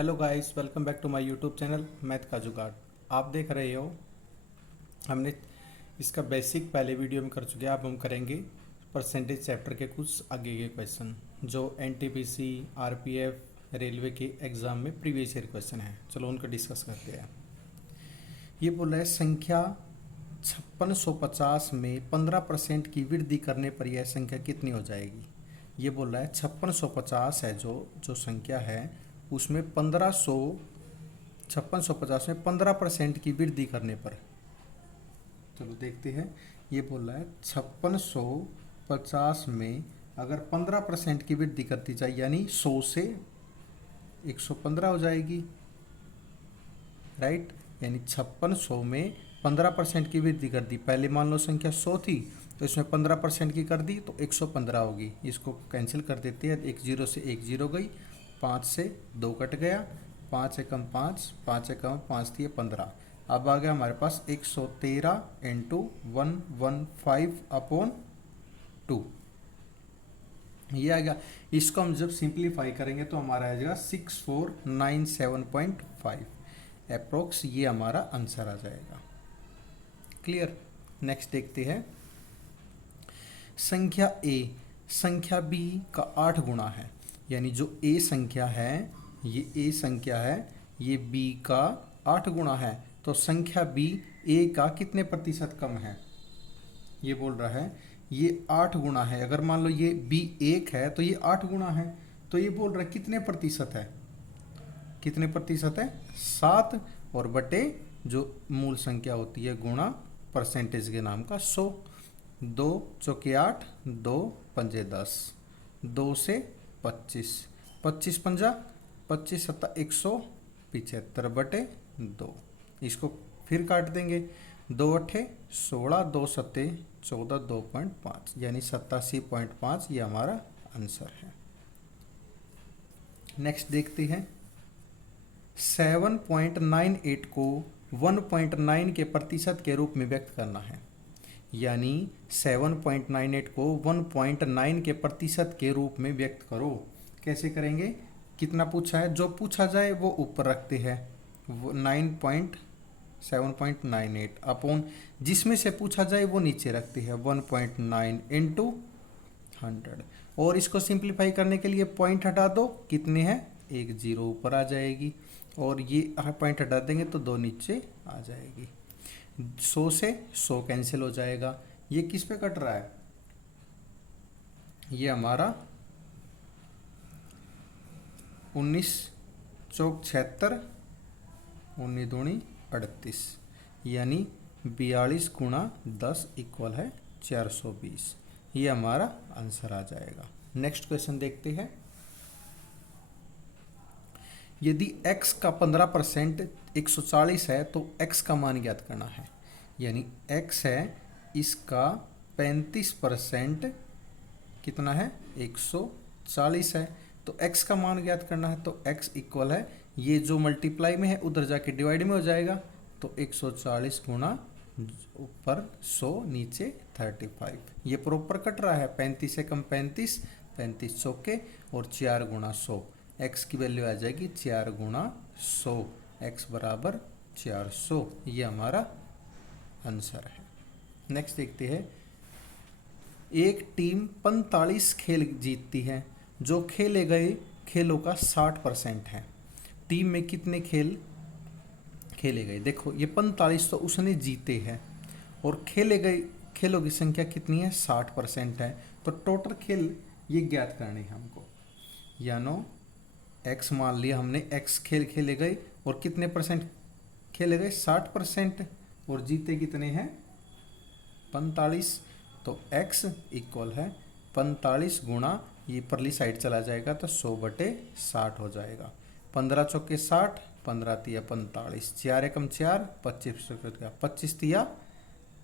Hello guys, welcome back to my YouTube channel math का जुगाड़। आप देख रहे हो, हमने इसका बेसिक पहले वीडियो में कर चुके हैं। अब हम करेंगे परसेंटेज चैप्टर के कुछ आगे के क्वेश्चन जो एनटीपीसी, आरपीएफ, रेलवे के एग्ज़ाम में प्रीवियस ईयर क्वेश्चन है। चलो उनको डिस्कस करते हैं। ये बोल रहा है संख्या 5650 में 15% की वृद्धि करने पर यह संख्या कितनी हो जाएगी। ये बोल रहा है 5650 है जो जो संख्या है उसमें 5650 में 15% की वृद्धि करने पर। चलो देखते हैं। ये बोल रहा है 5650 में अगर 15% की वृद्धि करती जाए यानी 100 से 115 हो जाएगी, राइट। यानी 5600 में 15% की वृद्धि कर दी। पहले मान लो संख्या 100 थी तो इसमें 15% की कर दी तो 115 होगी। इसको कैंसिल कर देते हैं। एक जीरो से एक जीरो गई, 5 से 2 कट गया, 5 एकम 5, 5 एकम 5 थी 15। अब आ गया हमारे पास 113 इंटू 115/2। ये आ गया। इसको हम जब सिंप्लीफाई करेंगे तो हमारा आ जाएगा 6497.5 अप्रोक्स। ये हमारा आंसर आ जाएगा। क्लियर। नेक्स्ट देखते हैं। संख्या ए संख्या बी का 8 गुना है। यानी जो ए संख्या है, ये ए संख्या है, ये बी का 8 गुना है। तो संख्या बी ए का कितने प्रतिशत कम है। ये बोल रहा है ये 8 गुना है। अगर मान लो ये बी 1 है तो ये 8 गुना है। तो ये बोल रहा है कितने प्रतिशत है, कितने प्रतिशत है 7 और बटे जो मूल संख्या होती है गुणा परसेंटेज के नाम का 100। 2 चौके 8, 2 पंजे 10, 2 से 25, 25 पंजा 25 सत्ता 175 बटे 2। इसको फिर काट देंगे। 2 अट्ठे 16, 2 सत्ते 14, 2.5 यानी 87.5 ये हमारा आंसर है। नेक्स्ट देखते हैं। 7.98 को 1.9 के प्रतिशत के रूप में व्यक्त करना है। यानी 7.98 को 1.9 के प्रतिशत के रूप में व्यक्त करो। कैसे करेंगे, कितना पूछा है, जो पूछा जाए वो ऊपर रखते हैं 7.98 अपॉन जिसमें से पूछा जाए वो नीचे रखते हैं 1.9 इंटू 100। और इसको सिंप्लीफाई करने के लिए पॉइंट हटा दो, कितने हैं, एक जीरो ऊपर आ जाएगी। और ये पॉइंट हटा देंगे तो 2 नीचे आ जाएगी। 100 से 100 कैंसिल हो जाएगा। ये किस पे कट रहा है, ये हमारा 19 चौक 76, 19 दूनी 38 यानी 42 गुणा 10 इक्वल है 420। ये हमारा आंसर आ जाएगा। नेक्स्ट क्वेश्चन देखते हैं। यदि x का 15% 140 है तो x का मान ज्ञात करना है। यानी x है, इसका 35% कितना है, 140 है। तो x का मान ज्ञात करना है तो x इक्वल है, ये जो मल्टीप्लाई में है उधर जाके डिवाइड में हो जाएगा। तो 140 गुणा ऊपर 100 नीचे 35। ये प्रॉपर कट रहा है। 35 से कम 35, 35 चौके और 4 गुणा 100। x की वैल्यू आ जाएगी 4 गुणा 100, x बराबर 400। ये हमारा आंसर है। नेक्स्ट देखते हैं। एक टीम 45 खेल जीतती है जो खेले गए खेलों का 60% है। टीम में कितने खेल खेले गए, देखो ये 45 तो उसने जीते हैं और खेले गए खेलों की संख्या कितनी है, 60% है। तो टोटल खेल ये ज्ञात करने हैं हमको। यानो x मान लिया हमने, x खेल खेले गए और कितने परसेंट खेले गए, 60%, और जीते कितने हैं 45। तो x इक्वल है 45 गुणा, ये परली साइड चला जाएगा तो 100 बटे 60 हो जाएगा। 15 चौके 60, 15 तिया 45, 4 एकम 4, 25 25 तिया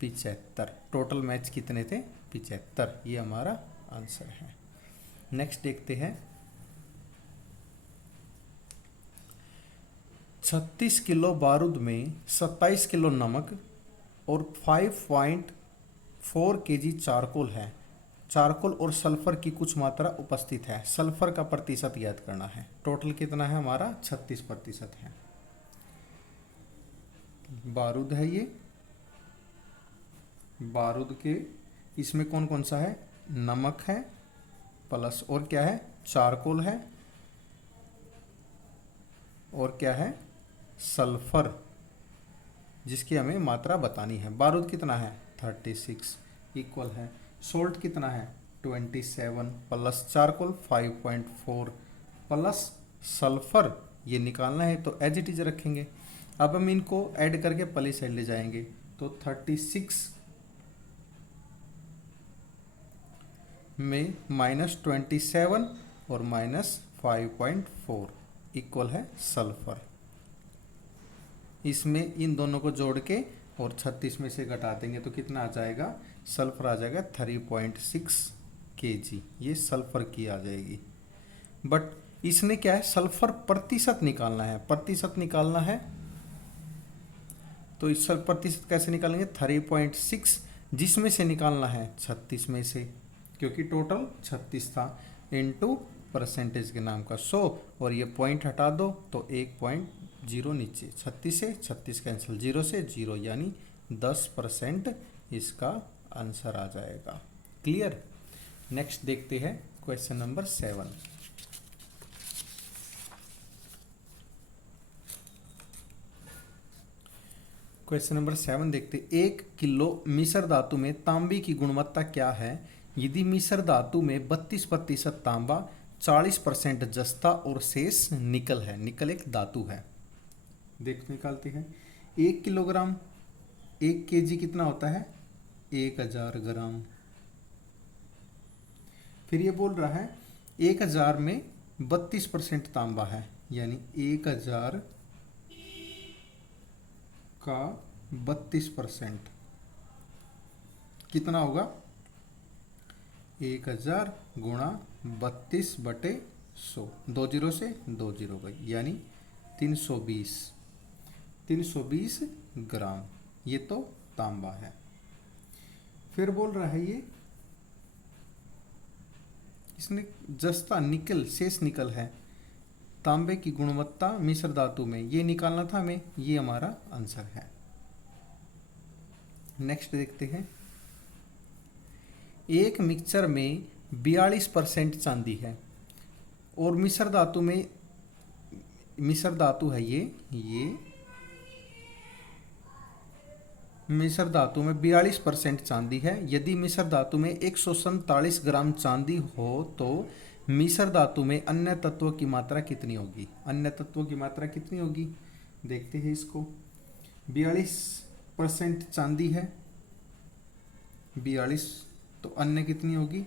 75। टोटल मैच कितने थे, 75। ये हमारा आंसर है। नेक्स्ट देखते हैं। 36 किलो बारूद में 27 किलो नमक और 5.4 kg चारकोल है चारकोल और सल्फर की कुछ मात्रा उपस्थित है, सल्फर का प्रतिशत ज्ञात करना है। टोटल कितना है हमारा 36% है। बारूद है ये, बारूद के इसमें कौन कौन सा है, नमक है प्लस और क्या है, चारकोल है और क्या है, सल्फर, जिसकी हमें मात्रा बतानी है। बारूद कितना है 36 इक्वल है, सोल्ट कितना है 27 प्लस चारकोल 5.4 प्लस सल्फर ये निकालना है तो एज इट इज रखेंगे। अब हम इनको ऐड करके पहली साइड ले जाएंगे तो 36 में -27 और -5.4 इक्वल है सल्फर। इसमें इन दोनों को जोड़ के और 36 में से घटा देंगे तो कितना आ जाएगा, सल्फर आ जाएगा 3.6 kg, ये सल्फर की आ जाएगी। बट इसने क्या है, सल्फर प्रतिशत निकालना है, प्रतिशत निकालना है तो इस प्रतिशत कैसे निकालेंगे, 3.6 जिसमें से निकालना है 36 में से, क्योंकि टोटल 36 था, इनटू परसेंटेज के नाम का 100 और ये पॉइंट हटा दो तो 1.0 नीचे, 36 से 36 कैंसिल, 0 से 0 यानी 10% इसका आंसर आ जाएगा। क्लियर। नेक्स्ट देखते हैं क्वेश्चन नंबर 7। क्वेश्चन नंबर 7 देखते, 1 किलो मिश्र धातु में तांबे की गुणवत्ता क्या है यदि मिश्र धातु में 32% तांबा, 40% जस्ता और शेष निकल है। निकल एक धातु है। देख निकालते हैं, 1 किलोग्राम 1 kg कितना होता है 1000 ग्राम। फिर ये बोल रहा है 1000 में 32% तांबा है, यानी 1000 का 32% कितना होगा, 1000 गुणा 32/100, 2 जीरो से 2 जीरो गई, यानी 320 ग्राम ये तो तांबा है। फिर बोल रहा है ये इसने जस्ता निकल शेष निकल है, तांबे की गुणवत्ता मिश्र धातु में ये निकालना था हमें, ये हमारा आंसर है। नेक्स्ट देखते हैं, एक मिक्सचर में 42% चांदी है और मिश्र धातु है ये मिश्र धातु में 42% चांदी है। यदि मिश्र धातु में 147 ग्राम चांदी हो तो मिश्र धातु में अन्य तत्वों की मात्रा कितनी होगी। अन्य तत्वों की मात्रा कितनी होगी देखते हैं इसको। 42% चांदी है, 42 तो अन्य कितनी होगी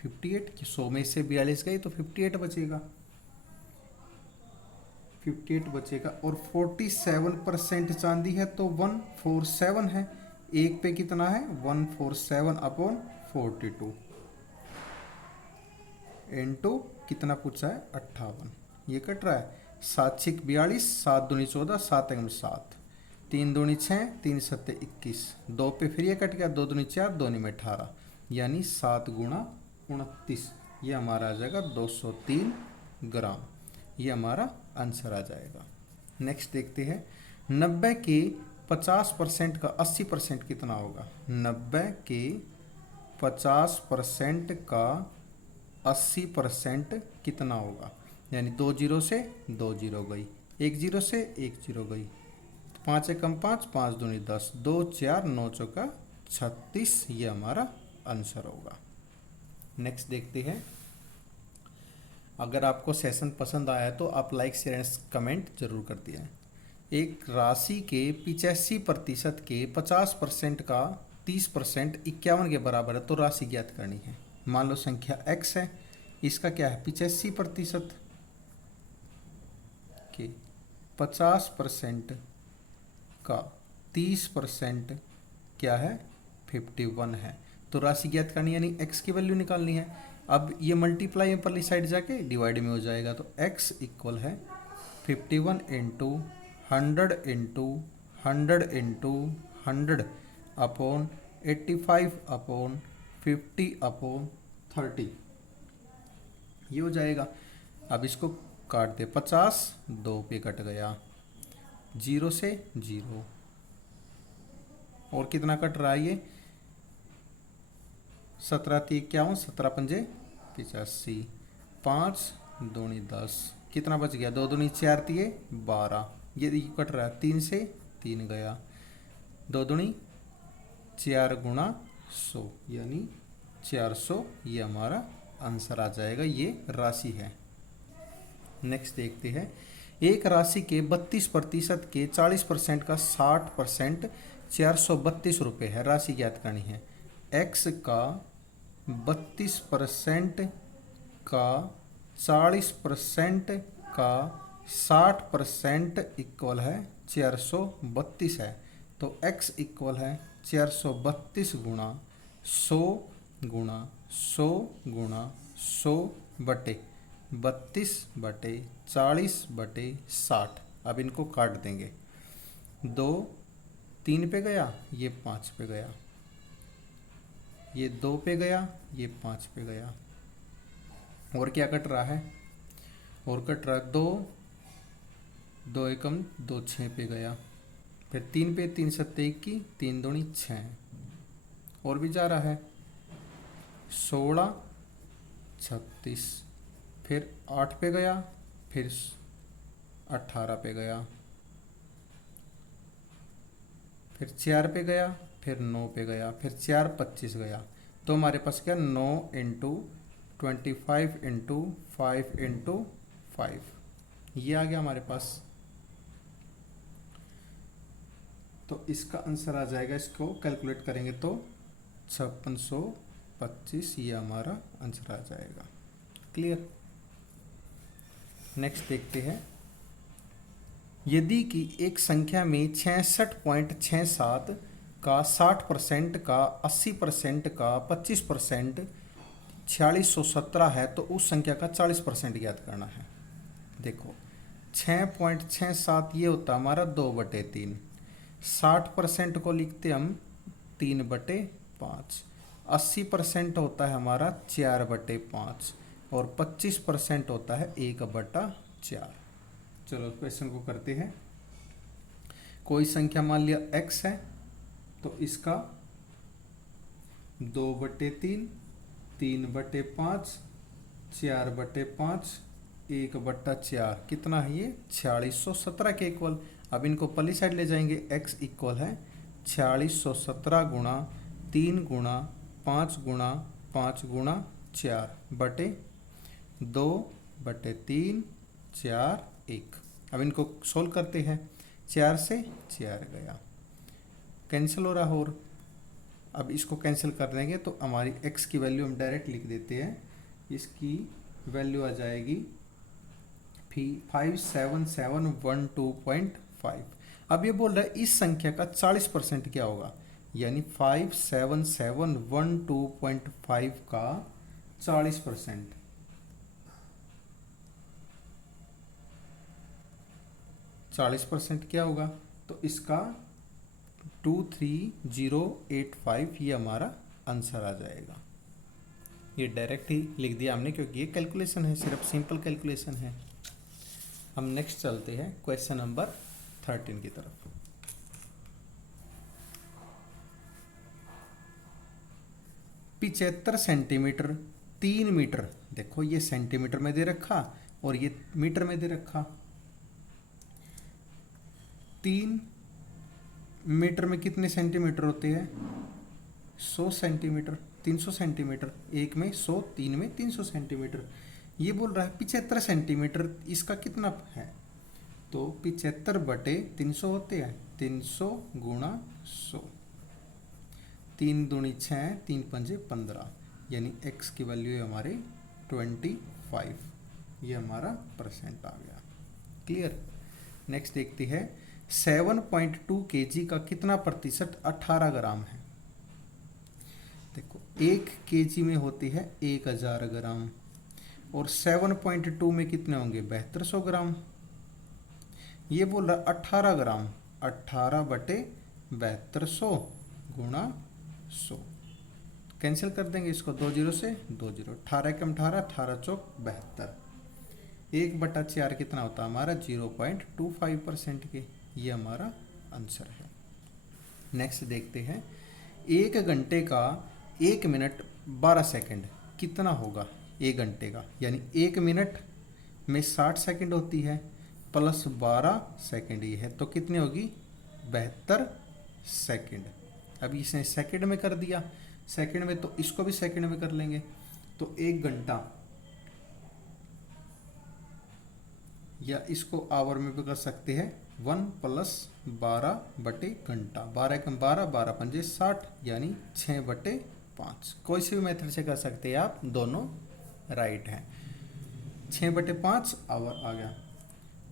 58, कि 100 में से 42 गई तो 58 बचेगा, 58 बचेगा। और 47% चांदी है तो 147 है, एक पे कितना है 147/42 इंटू कितना पूछा है 58, ये कट रहा है 7 6 42, 7 दूनी 14, 7 एकम 7, 3 दूनी 6, 3 7 21, 2 पे फिर ये कट गया, 2 दूनी 4, 2 में 18, यानी 7 गुणा 29, ये हमारा आ जाएगा 203 ग्राम, ये हमारा आंसर आ जाएगा। नेक्स्ट देखते हैं, 90 के 50% का 80% कितना होगा। 90 के 50% का 80% कितना होगा, यानी 2 जीरो से 2 जीरो गई, 1 जीरो से 1 जीरो गई, 5 एकम 5, 5 दूनी 10, 2 4 9 चौका 36, ये हमारा आंसर होगा। नेक्स्ट देखते हैं, अगर आपको सेशन पसंद आया तो आप लाइक शेयर एंड कमेंट जरूर कर दिया। एक राशि के 85% के 50% का 30% 51 के बराबर है तो राशि ज्ञात करनी है। मान लो संख्या x है, इसका क्या है 85% के 50% का 30% क्या है 51 है, तो राशि ज्ञात करनी है, यानी x की वैल्यू निकालनी है। अब ये मल्टीप्लाई में परली साइड जाके डिवाइड में हो जाएगा, तो x इक्वल है 51 into 100 into 100 into 100 upon 85 upon 50/30 ये हो जाएगा। अब इसको काट दे, 50 2 पे कट गया, 0 से 0, और कितना कट रहा है ये, 17×3 = 51, 17×5 = 85, 5 दूनी 10, कितना बच गया, 2 दूनी 4 × 12, ये कट रहा है, 3 से 3 गया, 2 दूनी 4 × 100 यानी 400, ये हमारा आंसर आ जाएगा, ये राशि है। नेक्स्ट देखते हैं, एक राशि के 32% के 40% का 60% 432 रुपये है, राशि ज्ञात करनी है। x का 32% का 40% का 60% इक्वल है 432 है, तो x इक्वल है 432 गुणा 100 गुणा 100 गुणा 100 बटे 32/40/60। अब इनको काट देंगे, 2 3 पे गया, ये 5 पे गया, ये 2 पे गया, ये 5 पे गया, और क्या कट रहा है, और कट रहा है 2 2 एकम 2 6 पे गया, फिर 3 पे 3 7 21, 3 दूनी 6, और भी जा रहा है 16 36, फिर 8 पे गया, फिर 18 पे गया, फिर 4 पे गया, फिर 9 पे गया, फिर 4 25 गया, तो हमारे पास क्या, 9 × 25 × 5 × 5, ये आ गया हमारे पास। तो इसका आंसर आ जाएगा, इसको कैलकुलेट करेंगे तो 5625, ये हमारा आंसर आ जाएगा। क्लियर। नेक्स्ट देखते हैं, यदि कि एक संख्या में 66.67 का 60% का 80% का 25% 4617 है, तो उस संख्या का 40% ज्ञात करना है। देखो 6.67 ये होता है हमारा 2/3, 60% को लिखते हम 3/5, 80% होता है हमारा 4/5, और 25% होता है 1/4। चलो क्वेश्चन को करते हैं। कोई संख्या मान लिया x है, तो इसका 2/3, 3/5, 4/5, 1/4 कितना है, ये 4617 के इक्वल। अब इनको पल्ली साइड ले जाएंगे, x इक्वल है 4617 गुणा 3 गुणा 5 गुणा 5 गुणा 4 बटे 2/3 4 1। अब इनको सोल्व करते हैं, 4 से 4 गया, कैंसिल हो रहा है, और अब इसको कैंसिल कर देंगे तो हमारी x की वैल्यू हम डायरेक्ट लिख देते हैं, इसकी वैल्यू आ जाएगी 57712.5। अब ये बोल रहा है इस संख्या का 40% क्या होगा, यानी 57712.5 का 40% 40% क्या होगा, तो इसका 23085, ये हमारा आंसर आ जाएगा। ये डायरेक्ट ही लिख दिया हमने, क्योंकि ये कैलकुलेशन है, सिर्फ सिंपल कैलकुलेशन है। हम नेक्स्ट चलते हैं क्वेश्चन नंबर 13 की तरफ। 75 सेंटीमीटर 3 मीटर, देखो ये सेंटीमीटर में दे रखा और ये मीटर में दे रखा। 3 मीटर में कितने सेंटीमीटर होते हैं, 100 सेंटीमीटर, 300 सेंटीमीटर, एक में 100, 3 में 300 सेंटीमीटर। ये बोल रहा है 75 सेंटीमीटर, इसका कितना है, तो 75/300 होते हैं, 300 गुणा 100, 3 दूनी 6, 3 पंजे 15, यानी x की वैल्यू है हमारे 25, ये हमारा परसेंट आ गया। क्लियर। नेक्स्ट देखते हैं, 7.2 kg का कितना प्रतिशत 18 ग्राम है। देखो 1 kg में होती है 1000 ग्राम, और 7.2 में कितने होंगे, 7200 ग्राम। ये बोल रहा 18 ग्राम, 18/7200 गुणा 100, कैंसिल कर देंगे इसको, 2 जीरो से 2 जीरो, 18 कम 18, 18 चौक 72, 1/4 कितना होता है हमारा 0.25% के, ये हमारा आंसर है। नेक्स्ट देखते हैं, 1 घंटे का 1 मिनट 12 सेकंड कितना होगा 1 घंटे का, यानी 1 मिनट में 60 सेकंड होती है प्लस 12 सेकंड ये है, तो कितनी होगी 72 सेकंड। अब इसने सेकंड में कर दिया, सेकंड में तो इसको भी सेकंड में कर लेंगे, तो 1 घंटा, या इसको आवर में भी कर सकते हैं, 1 + 12/घंटा, 12 कम 12, 12 पंजे 60, यानी 6/5। कोई से भी मेथड से कर सकते हैं आप, दोनों राइट हैं। 6/5 आवर आ गया,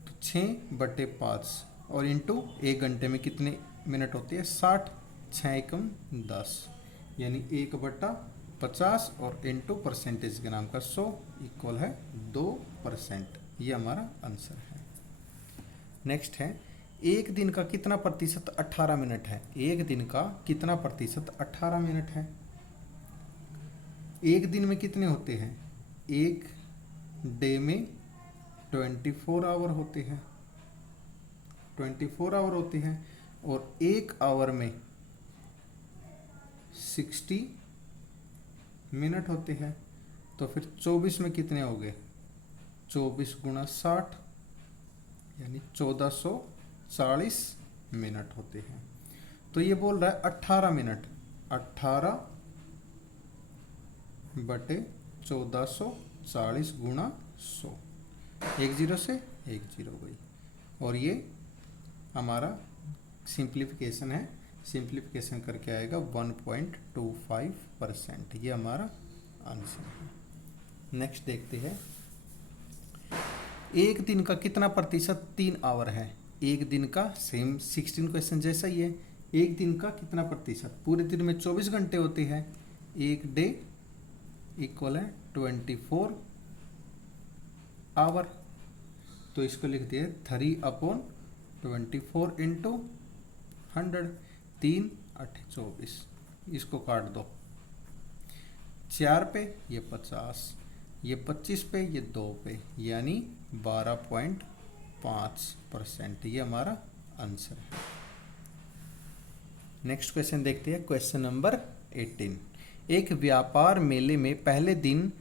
तो 6/5 और इंटू 1 घंटे में कितने मिनट होती है 60, 6 कम 10, यानी 1/50 और इंटू परसेंटेज के नाम का 100 इक्वल है 2%। ये हमारा आंसर है। नेक्स्ट है, एक दिन का कितना प्रतिशत 18 मिनट है। एक दिन का कितना प्रतिशत 18 मिनट है। एक दिन में कितने होते हैं, एक डे में 24 आवर होते हैं, 24 आवर होते हैं, और एक आवर में 60 मिनट होते हैं, तो फिर 24 में कितने हो गए, 24 × 60 यानी 1440 मिनट होते हैं। तो ये बोल रहा है 18 मिनट, 18/1440 × 100, 1 जीरो से 1 जीरो गई, और ये हमारा सिंप्लीफिकेशन है, सिंप्लीफिकेशन करके आएगा 1.25%। ये हमारा आंसर है। नेक्स्ट देखते हैं, एक दिन का कितना प्रतिशत 3 आवर है। एक दिन का सेम 16 क्वेश्चन जैसा ही है, एक दिन का कितना प्रतिशत, पूरे दिन में 24 घंटे होते हैं, एक डे इक्वल है 24 आवर, तो इसको लिख दिए 3/24 × 100, 3 8 24, इसको काट दो, 4 पे ये 50, ये 25 पे, ये 2 पे, यानी 12.5%। ये हमारा आंसर है। नेक्स्ट क्वेश्चन देखते हैं, क्वेश्चन नंबर 18। एक व्यापार मेले में पहले दिन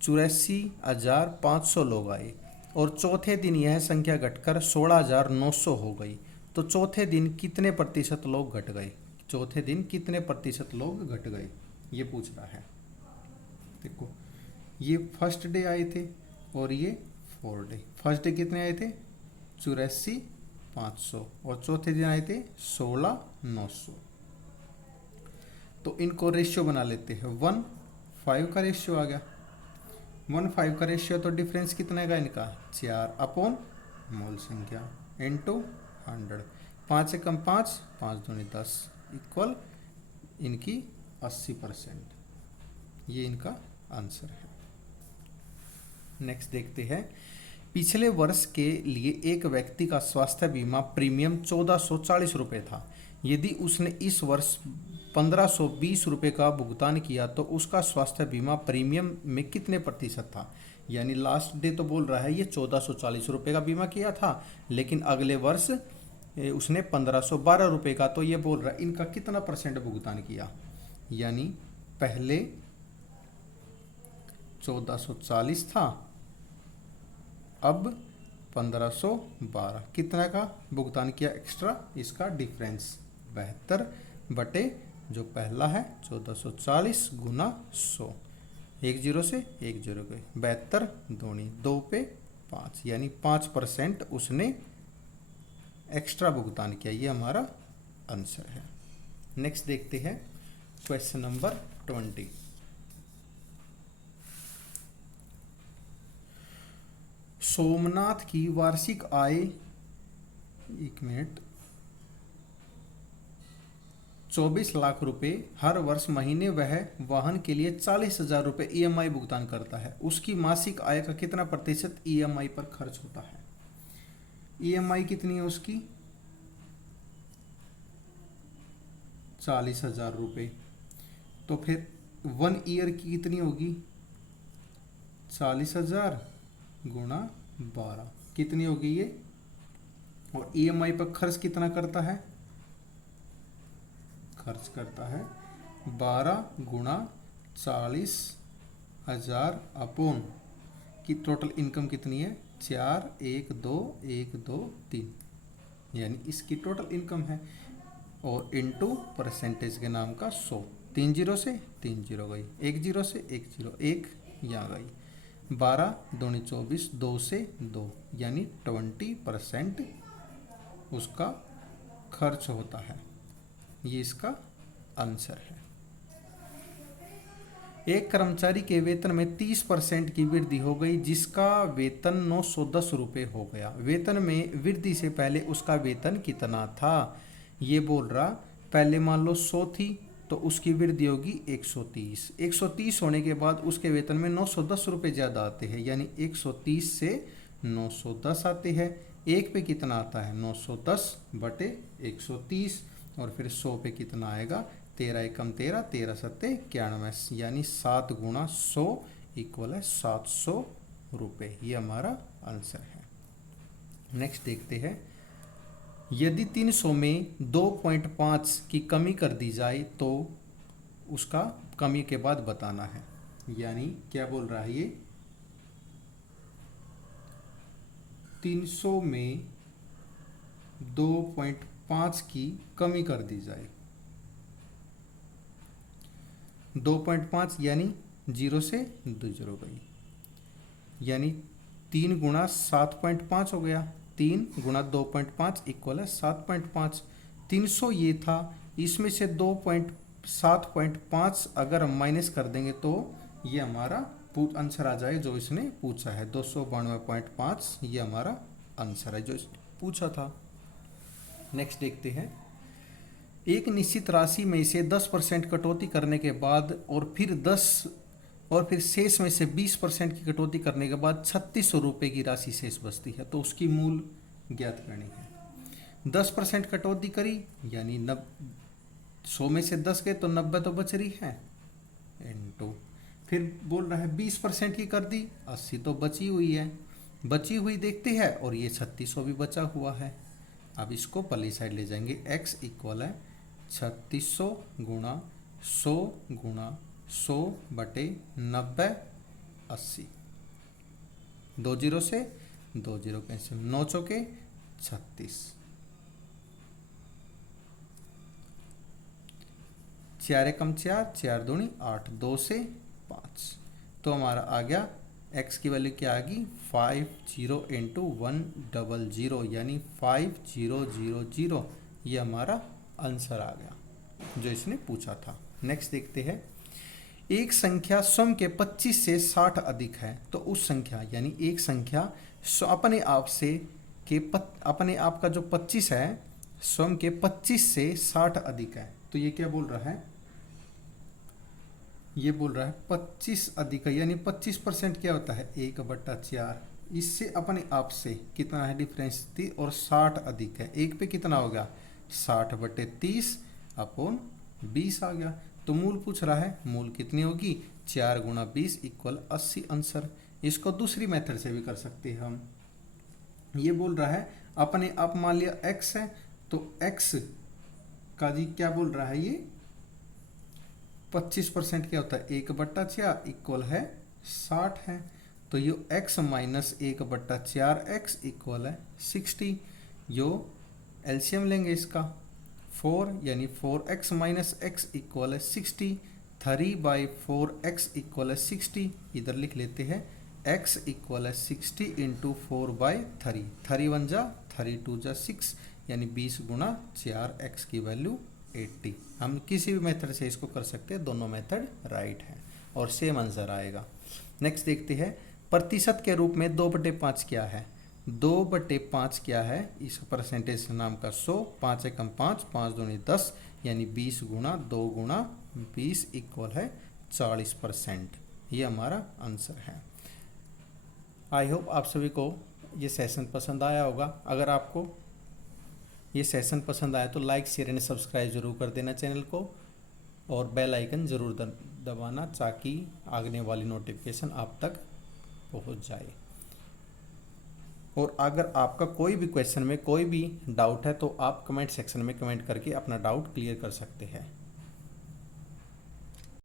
84,500 लोग आए और चौथे दिन यह संख्या घटकर 16,900 हो गई, तो चौथे दिन कितने प्रतिशत लोग घट गए। चौथे दिन कितने प्रतिशत लोग घट गए, ये पूछ रहा है। देखो, ये फर्स्ट डे आए थे और ये 4 डे। फर्स्ट डे कितने आए थे 84,500, और चौथे दिन आए थे 16,900। तो इनको रेशियो बना लेते हैं, 1:5 का रेशियो आ गया, 1:5 का रेशियो, तो डिफरेंस कितने का इनका 4 मोल संख्या इंटू 100, 5 कम 5, 5 दूनी 10 इक्वल इनकी 80%। ये इनका आंसर है। नेक्स्ट देखते हैं, पिछले वर्ष के लिए एक व्यक्ति का स्वास्थ्य बीमा प्रीमियम 1440 रुपये था। यदि उसने इस वर्ष 1520 रुपये का भुगतान किया तो उसका स्वास्थ्य बीमा प्रीमियम में कितने प्रतिशत था। यानी लास्ट डे तो बोल रहा है ये 1440 रुपये का बीमा किया था, लेकिन अगले वर्ष उसने 1512 रुपये का, तो ये बोल रहा है इनका कितना % भुगतान किया। यानी पहले 1440 था, अब 1512, कितना का भुगतान किया एक्स्ट्रा, इसका डिफरेंस 72 बटे जो पहला है 1440 गुना 100, 1 जीरो से 1 जीरो गए, 72 दूनी 2 पे 5, यानी 5% उसने एक्स्ट्रा भुगतान किया। ये हमारा आंसर है। नेक्स्ट देखते हैं क्वेश्चन नंबर 20। सोमनाथ की वार्षिक आय 24 लाख रुपए, हर वर्ष महीने वह वाहन के लिए 40,000 रुपये EMI भुगतान करता है। उसकी मासिक आय का कितना प्रतिशत EMI पर खर्च होता है। EMI कितनी है उसकी 40,000 रुपये, तो फिर 1 ईयर की कितनी होगी, 40,000 गुणा 12 कितनी होगी ये। और ईएमआई पर खर्च कितना करता है, खर्च करता है 12 गुणा 40,000 अपोन की टोटल इनकम कितनी है, 4 1 2 1 2 3, यानी इसकी टोटल इनकम है। और इनटू परसेंटेज के नाम का 100, 3 जीरो से 3 जीरो गई, 1 जीरो से 1 जीरो, 1 यहाँ गई, 12 दूनी 24, 2 से 2, यानी 20% उसका खर्च होता है। ये इसका आंसर है। एक कर्मचारी के वेतन में 30% की वृद्धि हो गई, जिसका वेतन 910 रुपये हो गया। वेतन में वृद्धि से पहले उसका वेतन कितना था, ये बोल रहा। पहले मान लो 100 थी तो उसकी वृद्धि होगी 130, 130 होने के बाद उसके वेतन में 910 रुपये ज़्यादा आते हैं, यानी 130 से 910 आते हैं। एक पे कितना आता है, 910 बटे 130, और फिर 100 पे कितना आएगा, 13 एकम 13, 13 सत्ते 91, यानी 7 गुणा 100 इक्वल है 700 रुपये। ये हमारा आंसर है। नेक्स्ट देखते हैं, यदि 300 में 2.5 की कमी कर दी जाए तो उसका कमी के बाद बताना है। यानी क्या बोल रहा है ये, 300 में 2.5 की कमी कर दी जाए, 2.5 यानी 0 से 2 जीरो गई, यानी 3 गुणा 7.5 हो गया, 3 गुणा 2.5 इक्वल है 7.5। 300 ये था, इसमें से 7.5 अगर हम माइनस कर देंगे तो ये हमारा आंसर आ जाए जो इसने पूछा है, 292.5। ये हमारा आंसर है जो इसने पूछा था। नेक्स्ट देखते हैं, एक निश्चित राशि में से 10% कटौती करने के बाद और फिर शेष में से 20% की कटौती करने के बाद 3600 रुपये की राशि शेष बचती है, तो उसकी मूल ज्ञात करनी है। 10% कटौती करी यानी 100 में से 10 गए तो 90 तो बच रही है, इनटू फिर बोल रहा है 20% की कर दी, 80 तो बची हुई है, बची हुई देखते हैं और ये 3600 भी बचा हुआ है। अब इसको पल्ली साइड ले जाएंगे, x इक्वल है 3600 गुणा 100 गुणा 100 बटे 90 80, 2 जीरो से 2 जीरो कैंसिल, 9 चौके 36, 4 एकम 4, 4 दूनी 8, 2 से 5, तो हमारा आ गया x की वैल्यू क्या आ गई 50 इंटू 100, यानी 5000। ये हमारा आंसर आ गया जो इसने पूछा था। नेक्स्ट देखते हैं, एक संख्या स्वयं के 25 से 60 अधिक है तो उस संख्या, यानी एक संख्या अपने आप का जो 25 है स्वयं के 25 से 60 अधिक है, तो ये क्या बोल रहा है, ये बोल रहा है 25 अधिक है, यानी 25% क्या होता है 1/4। इससे अपने आप से कितना है डिफरेंस थी, और 60 अधिक है, एक पे कितना हो गया 60/30 अपॉन 20 आ गया। तो मूल पूछ रहा है, मूल कितनी होगी 4 गुणा 20 इक्वल 80 आंसर। इसको दूसरी मेथड से भी कर सकते हैं हम। ये बोल रहा है अपने आप मान लिया x है, तो x का जी क्या बोल रहा है, ये 25% क्या होता है 1/4 इक्वल है 60 है, तो ये x माइनस 1/4x इक्वल है 60। यो एलसीएम लेंगे इसका 4, यानी 4x माइनस x इक्वल है 60, 3/4x इक्वल है 60। इधर लिख लेते हैं x इक्वल है 60 इंटू 4/3, 3 1 जा 3 2 जा 6, यानी 20 गुणा 4, x की वैल्यू 80। हम किसी भी मेथड से इसको कर सकते हैं, दोनों मेथड राइट है और सेम आंसर आएगा। नेक्स्ट देखते हैं, प्रतिशत के रूप में 2/5 क्या है। 2/5 क्या है, इस परसेंटेज नाम का 100, 5 एकम 5, 5 दूनी 10, यानी 20 गुणा 2 गुणा 20 इक्वल है 40%। ये हमारा आंसर है। आई होप आप सभी को ये सेशन पसंद आया होगा। अगर आपको ये सेशन पसंद आया तो लाइक शेयर एंड सब्सक्राइब जरूर कर देना चैनल को। और बेल आइकन ज़रूर दबाना ताकि आगने वाली नोटिफिकेशन आप तक पहुंच जाए। और अगर आपका कोई भी क्वेश्चन में कोई भी डाउट है तो आप कमेंट सेक्शन में कमेंट करके अपना डाउट क्लियर कर सकते हैं।